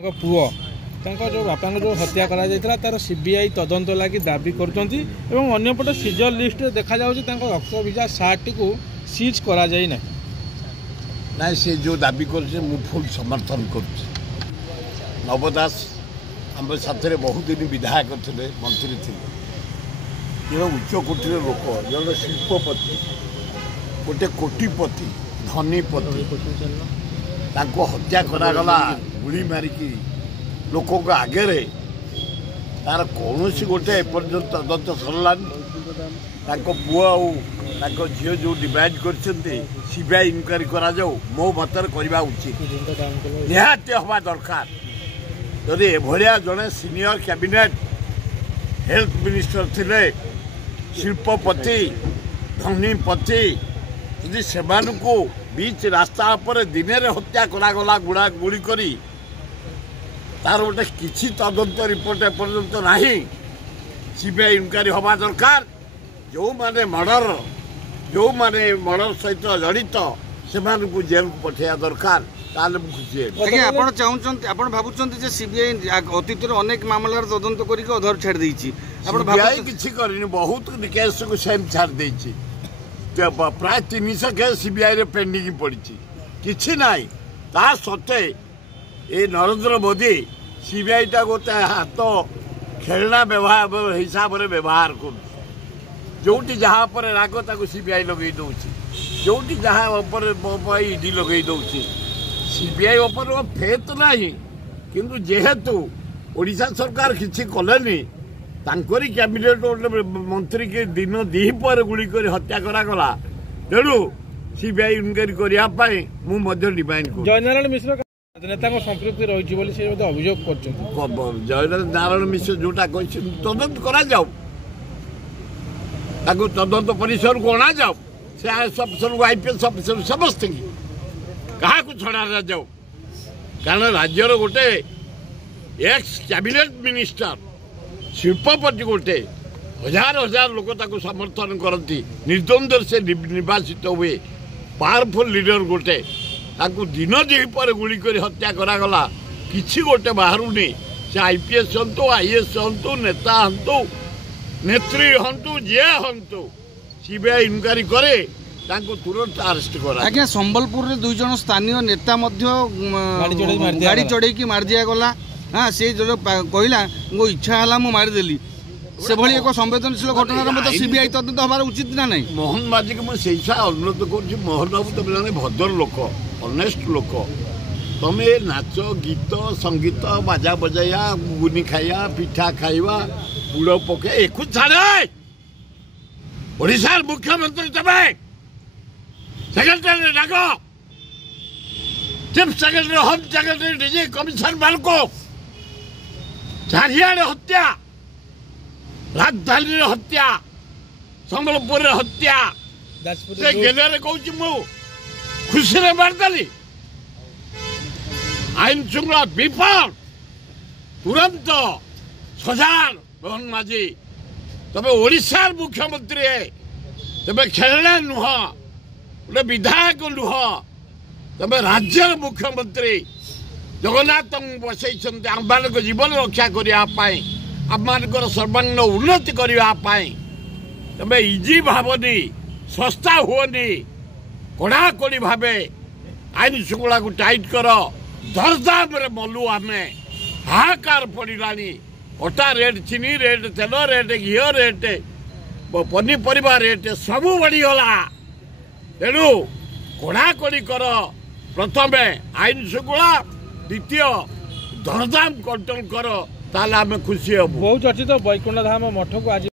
पुओ जो बापा जो हत्या करा तार सीबीआई तदंत लगी दाबी करपटे सीजर लिस्ट देखा रक्त भिजा सार्ट को सीज करा ना से जो दाबी कर फुल समर्थन कर नव दास आम साथ बहुत दिन विधायक थे मंत्री थे ये उच्च कोटीर लोक जन शिल्पपति गोटे कोटिपति धनीपति हत्या करागला गुड़ी मारिकी लोक आगे तार कौन सी गोटे एपर्यंत तदंत सरलानी पुओ झील जो डिमांड कर सीबीआई इनक्वारी करा मो मतर करवा उचित निहाती हवा दरकार जदि एभलिया जड़े सीनियर कैबिनेट हेल्थ मिनिस्टर थिले शिल्पपति धनीपति यदि से बीच रास्ता पर दिन में हत्या करागला गुड़ा गुड़ी करी तार गोटे किसी तदंत रिपोर्ट एपर्यंत ना सीबीआई इनक्वारी हवा दरकार जो माने मर्डर सहित जड़ित से जेल को पठेया दरकार खुशी आप भावुं सीबीआई अतीत अनेक मामलार तदंत करके अधर छाड़ सीबीआई किसी करनी बहुत केस को सेम छाड़ देछि प्राय 300 केस सीबीआई रे पेंडिंग पड़ी किसी ना ता सत्वे ये नरेंद्र मोदी सीबीआई टा गोटे हाथ खेलना व्यवहार हिसाब से व्यवहार कर जोटी जहाँ पर राग ताको सीबीआई लगे दौची जोटी जहाँ पर ईडी लगे दौची सीबीआई ऊपर फेत ना किंतु जेहेतु ओडिशा सरकार किसी कलेनी तांकरी कैबिनेट मंत्री के दिन दीपर गुड़ी कर हत्या करागला तेणु सीबीआई इनक्वारी करने मुझे डिमांड कर जयनारायण मिश्र नेता संपृक्ति रही अभियोग कर जयनारायण मिश्र जोटा तदंत करा जाओ तदंत परिसर को अणा जाओ से अफसर को आईपीएस अफसर समस्त क्या छड़ा जाओ कारण राज्यर गोटे एक्स कैबिनेट मिनिस्टर शिल्पपति गोटे हजार हजार लोक समर्थन करती निर्द्वंद्व से निर्वाचित हुए पावरफुल लीडर गोटे दिन दीपर गुड़ी कर हत्या करागला किसी गोटे बाहर से आईपीएस हंतु आईएएस हंतु नेता हंतु नेत्री हंतु जे हंतु सीबीआई इनक्वारी करे तुरंत अरेस्ट करा आज्ञा संबलपुर रे दुई जन स्थानीय नेता गाड़ी चढ़े की मार दिया गला हाँ से जो कहला मो इच्छा है मु मारिदेली से भली एक संवेदनशील घटना सीबीआई तदंत हमार उचित ना नहीं मोहन माझी को मुझे अनुरोध कर मोहन बाबू तुम जन भद्र लोक ऑनेस्ट लोक तुम ये नाच गीत संगीत बाजा बजाया गुनी खाया पिठा खाइबा बुड़ पके एक छाड़े ओडिशा मुख्यमंत्री तबे सेक्रेटरी डाक chief secretary home secretary DG commissioner मान को चारियाड़े हत्या राजधानी हत्या संबलपुर हत्या गेले कहूँ मु खुशी मारदेली आईन श्रृंखला विफल तुरंत सजार मोहन माझी तबे ओडिशा मुख्यमंत्री तबे खेलना नुह गोटे विधायक नुह तबे राज्य मुख्यमंत्री जगन्नाथ बसई आम जीवन रक्षा करने आम सर्वांगीण उन्नति करने तबे इजी भावनी सस्ता हुए कड़ाकड़ी भाव आईन श्रृंखला को टाइट कर दरदाम मलु आम हाहाकार पड़ा अटा रेट चीनी रेट तेल रेट घी रेट पनीपरिया रेट सब बढ़ीगला तेणु कड़ाकड़ी कर प्रथम आईन श्रृंखला द्वितीय दरदाम कंट्रोल कर ताल आम खुशी हूँ। बहु चर्चित बैकुंठ धाम मठ को आज